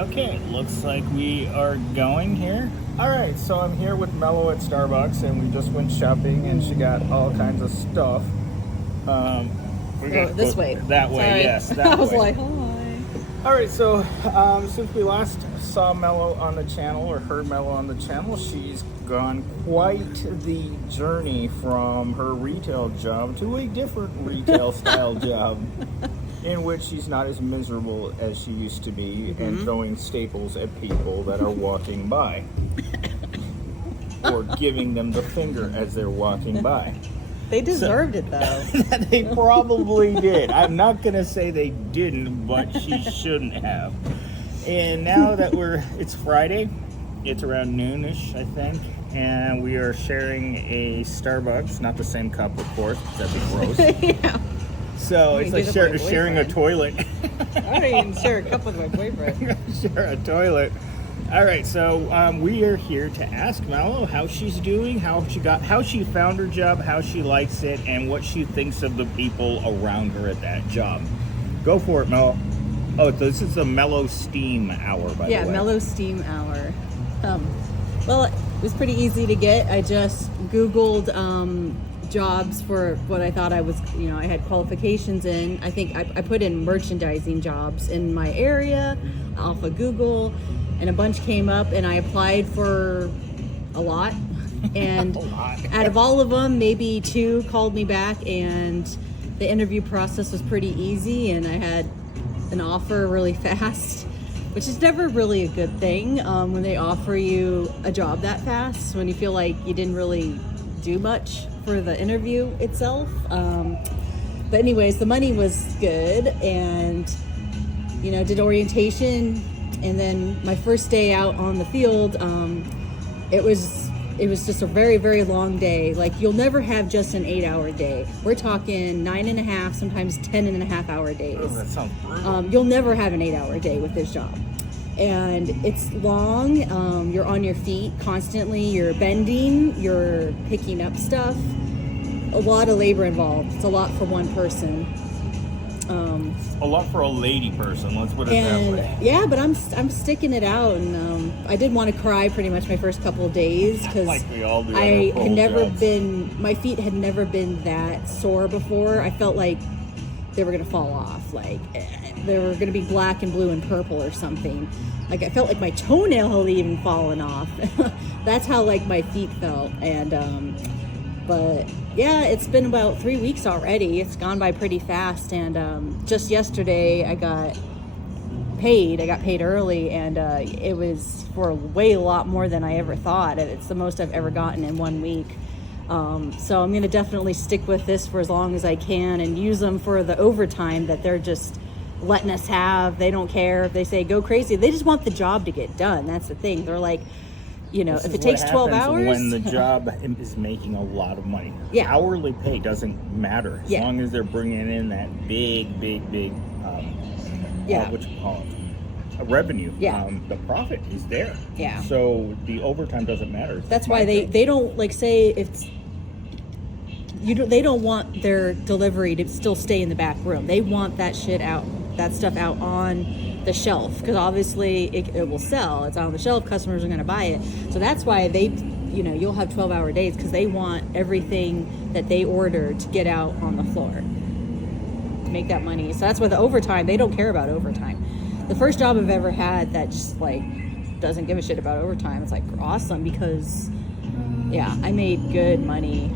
Okay, looks like we are going here. All right, so I'm here with Melo at Starbucks, and we just went shopping, and she got all kinds of stuff. We're gonna this go way. That way, Sorry. yes. That I was way. like, hi. All right, so since we last saw Melo on the channel or heard Melo on the channel, she's gone quite the journey from her retail job to a different retail style job, in which she's not as miserable as she used to be and throwing staples at people that are walking by or giving them the finger as they're walking by. They deserved it though. They probably did. I'm not going to say they didn't, but she shouldn't have. And now that it's Friday, it's around noonish, I think, and we are sharing a Starbucks, not the same cup, of course, because that'd be gross. Yeah. So it's like sharing a toilet. I don't even share a cup with my boyfriend. Share a toilet. All right, so we are here to ask Melo how she's doing, how she found her job, how she likes it, and what she thinks of the people around her at that job. Go for it, Melo. Oh, this is a Melo Steam Hour, by the way. Yeah, Melo Steam Hour. Well, it was pretty easy to get. I just Googled jobs for what I thought I was, I had qualifications in. I think I put in merchandising jobs in my area off of Google, and a bunch came up, and I applied for a lot. And out of all of them, maybe 2 called me back, and the interview process was pretty easy, and I had an offer really fast, which is never really a good thing when they offer you a job that fast, when you feel like you didn't really do much for the interview itself. But anyways, the money was good, and did orientation, and then my first day out on the field, it was just a very, very long day. Like, you'll never have just an 8-hour day. We're talking 9.5, sometimes 10.5-hour days. Oh, that sounds brutal. You'll never have an 8-hour day with this job. And it's long. You're on your feet constantly. You're bending. You're picking up stuff. A lot of labor involved. It's a lot for one person. A lot for a lady person, let's put it that way. Yeah, but I'm sticking it out, and I did want to cry pretty much my first couple of days, because Like we all do. I had never my feet had never been that sore before. I felt like they were gonna fall off, like they were gonna be black and blue and purple or something. Like, I felt like my toenail had even fallen off. That's how like my feet felt. And but yeah, it's been about 3 weeks already. It's gone by pretty fast. And just yesterday I got paid. I got paid early, and it was for way a lot more than I ever thought. It's the most I've ever gotten in 1 week. So I'm going to definitely stick with this for as long as I can, and use them for the overtime that they're just letting us have. They don't care if they say go crazy. They just want the job to get done. That's the thing. They're like, if it takes 12 hours. When the job is making a lot of money. Yeah. Hourly pay doesn't matter as long as they're bringing in that big, what you call it, revenue. Yeah. The profit is there. Yeah. So the overtime doesn't matter. That's why they don't, like, say it's they don't want their delivery to still stay in the back room. They want that stuff out on the shelf, because obviously it will sell. It's on the shelf, customers are going to buy it. So that's why you'll have 12-hour days, because they want everything that they order to get out on the floor to make that money. So that's why the overtime, they don't care about overtime. The first job I've ever had that just like doesn't give a shit about overtime, it's like awesome, because I made good money.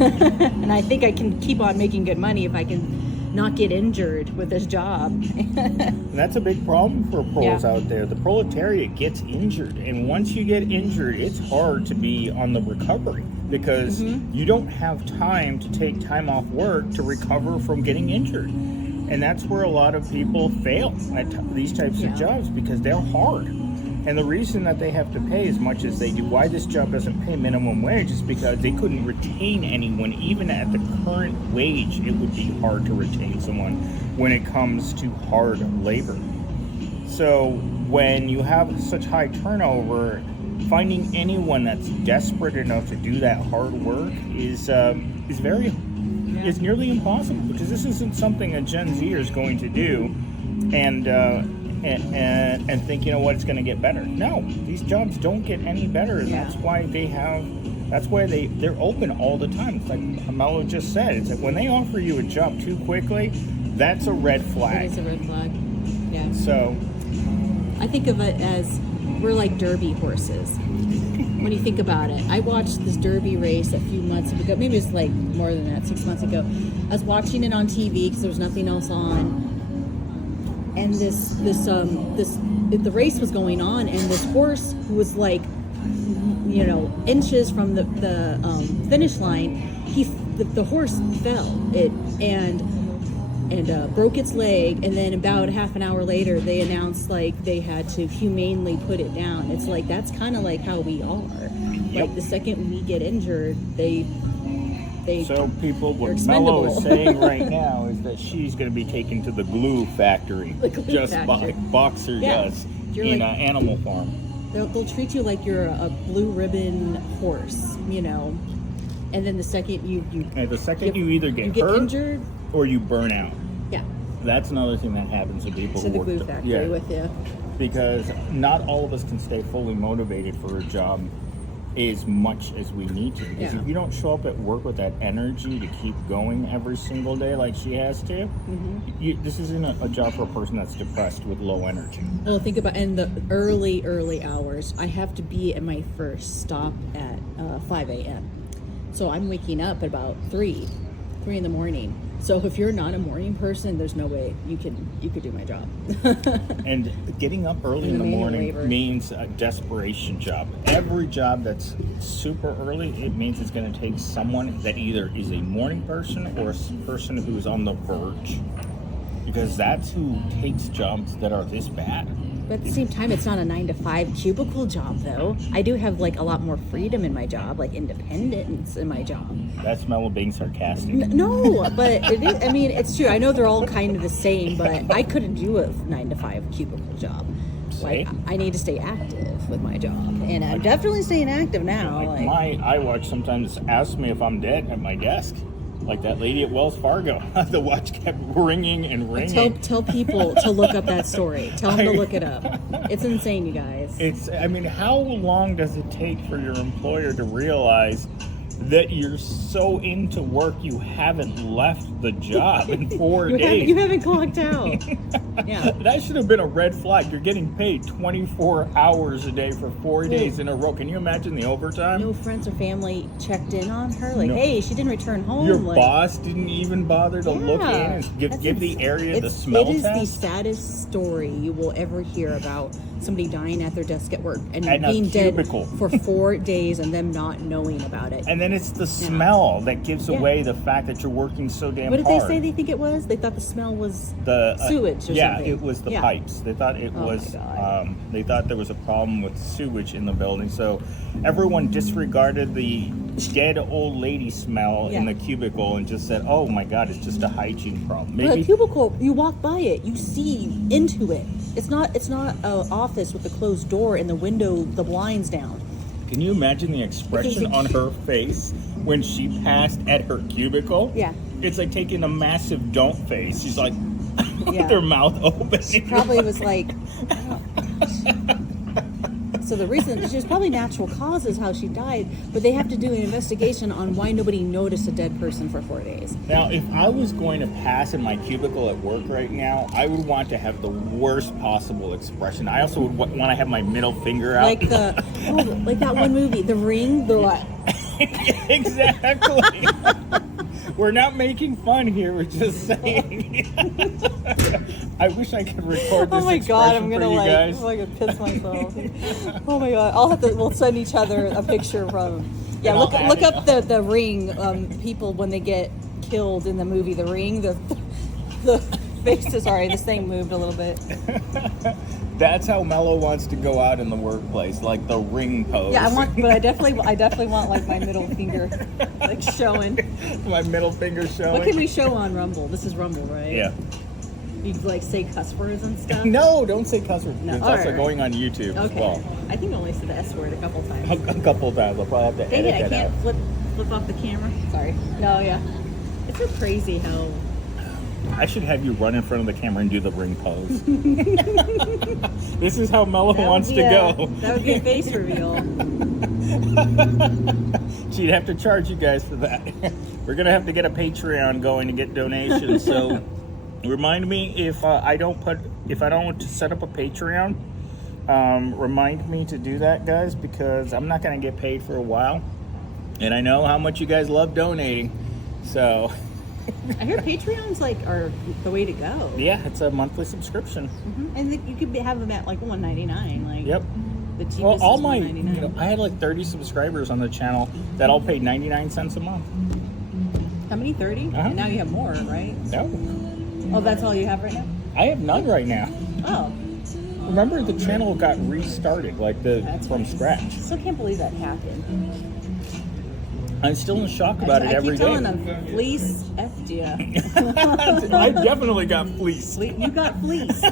And I think I can keep on making good money if I can not get injured with this job. And that's a big problem for pros out there. The proletariat gets injured, and once you get injured, it's hard to be on the recovery, because you don't have time to take time off work to recover from getting injured. And that's where a lot of people fail at these types of jobs, because they're hard. And the reason that they have to pay as much as they do, why this job doesn't pay minimum wage, is because they couldn't retain anyone. Even at the current wage, it would be hard to retain someone when it comes to hard labor. So when you have such high turnover, finding anyone that's desperate enough to do that hard work is nearly impossible, because this isn't something a Gen Z is going to do. And and think, you know what, it's going to get better. No, these jobs don't get any better, and Yeah. that's why they're open all the time. It's like Melo just said. It's like when they offer you a job too quickly, that's a red flag. It is a red flag. Yeah. So I think of it as we're like derby horses. When you think about it, I watched this derby race a few months ago. Maybe it's like more than that, 6 months ago. I was watching it on TV because there was nothing else on. And the race was going on, and this horse who was like, inches from the finish line, the horse fell and broke its leg, and then about half an hour later they announced like they had to humanely put it down. It's like that's kind of like how we are. Yep. Like the second we get injured, they So people, They're what Melo is expendable. saying right now is that she's going to be taken to the glue factory, The glue just factory. like Boxer Yeah. does You're in like- an animal farm. they'll treat you like you're a blue ribbon horse, and then the second you And the second you either get hurt injured, or you burn out. yeah, That's another thing that happens to people to who the work glue th- factory yeah, with you. because not all of us can stay fully motivated for a job as much as we need to. Because Yeah. if you don't show up at work with that energy to keep going every single day like she has to, this isn't a job for a person that's depressed with low energy. Well, think about in the early hours. I have to be at my first stop at 5 a.m. So I'm waking up at about 3 in the morning. So if you're not a morning person, there's no way you could do my job. And getting up early in And the the manual morning labor. means a desperation job. Every job that's super early, it means it's going to take someone that either is a morning person or a person who's on the verge. Because that's who takes jobs that are this bad. But at the same time, it's not a 9-to-5 cubicle job, though. I do have like a lot more freedom in my job, like independence in my job. That's Melo being sarcastic. No, but it is, I mean, it's true. I know they're all kind of the same, but I couldn't do a 9-to-5 cubicle job. Like, I need to stay active with my job, and I'm definitely staying active now. Like my iWatch sometimes asks me if I'm dead at my desk. Like that lady at Wells Fargo. The watch kept ringing and ringing. Tell people to look up that story. Tell them to look it up. It's insane, you guys. How long does it take for your employer to realize that you're so into work you haven't left the job in 4 days? You haven't clocked out. Yeah. That should have been a red flag. You're getting paid 24 hours a day for 4 days in a row. Can you imagine the overtime? No friends or family checked in on her. Like, No. hey, she didn't return home. Your like, boss didn't even bother to look in and give the area the smell It is the test? saddest story you will ever hear about somebody dying at their desk at work and At a being dead cubicle. for 4 days and them not knowing about it. And then it's the smell that gives away the fact that you're working so damn hard. What did they say they think it was? They thought the smell was The sewage or yeah, something. it was the Yeah. pipes. They thought it Oh my was. God. They thought there was a problem with sewage in the building, so everyone disregarded the dead old lady smell in Yeah. the cubicle and just said, "Oh my God, it's just a hygiene problem." Well, Maybe a cubicle, you walk by it, you see into it. It's not an office with a closed door and the window, the blinds down. Can you imagine the expression on her face when she passed at her cubicle? Yeah. It's like taking a massive don't face. She's like, Yeah. with her mouth open. Probably was like, so the reason, there's probably natural causes how she died, but they have to do an investigation on why nobody noticed a dead person for 4 days. Now, if I was going to pass in my cubicle at work right now, I would want to have the worst possible expression. I also would want to have my middle finger out. Like like that one movie, The Ring, the what? Exactly. We're not making fun here. We're just saying. I wish I could record this Oh my God, I'm expression gonna for you guys. I'm gonna piss myself. Oh my God, we'll send each other a picture from. Yeah, And look I'll look add up the Ring. People when they get killed in the movie The Ring, the faces. Sorry, this thing moved a little bit. That's how Melo wants to go out in the workplace, like the ring pose. Yeah, I definitely want like my middle finger like showing. My middle finger showing. What can we show on Rumble? This is Rumble, right? Yeah. You like say cuss words and stuff. No, don't say cuss words. No, It's all also right. going on YouTube as Okay. well. I think I only said the S word a couple times. A couple of times. I'll probably have to Dang edit it, I that out. can't flip off the camera. Sorry. No, yeah. It's so crazy how. I should have you run in front of the camera and do the ring pose. This is how Melo That would wants be to a- go. That would be a face reveal. She'd have to charge you guys for that. We're gonna have to get a Patreon going to get donations. So remind me if I don't set up a Patreon. Remind me to do that, guys, because I'm not gonna get paid for a while, and I know how much you guys love donating. So I hear Patreons are the way to go. yeah, it's a monthly subscription. And you could have them at like $1.99. Yep. The cheapest Well, all is my, $1.99. I had like 30 subscribers on the channel that all paid 99 cents a month. How many? 30? Uh-huh. And now you have more, right? No, Oh, that's all you have right now? I have none right now. Oh. Remember, the channel got restarted, like from scratch. Still can't believe that happened. I'm still in shock about it every I keep telling day. them, fleece effed you. I definitely got fleeced. You got fleeced.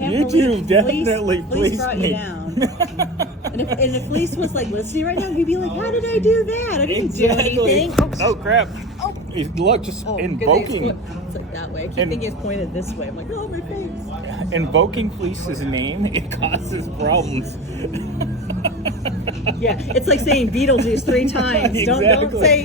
YouTube definitely Fleece fleeced brought me. you down. And if Fleece was like listening right now, he'd be like, "How did I do that? I didn't do anything." Oh crap! Oh. Look, just Oh, invoking. it's like that way. I keep thinking it's pointed this way. I'm like, oh, my face. Invoking Fleece's name, it causes problems. Yeah, it's like saying Beetlejuice 3 times. Don't Exactly. say,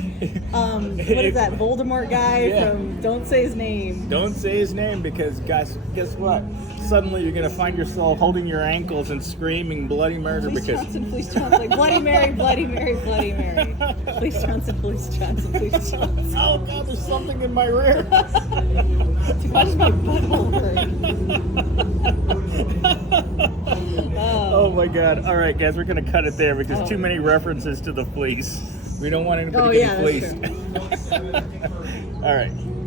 what is that, Voldemort guy Yeah. from Don't Say His Name. Don't say his name, because guys, guess what? Suddenly you're gonna find yourself holding your ankles and screaming bloody murder Fleece because Johnson, Fleece Johnson, like Bloody Mary, Bloody Mary, Bloody Mary. Fleece Johnson, Fleece Johnson, Fleece Johnson. oh god, there's something in my rear. Why does my butthole hurt? Oh my god! All right, guys, we're gonna cut it there because too many references to the fleece. We don't want anybody getting that's fleeced. true. All right.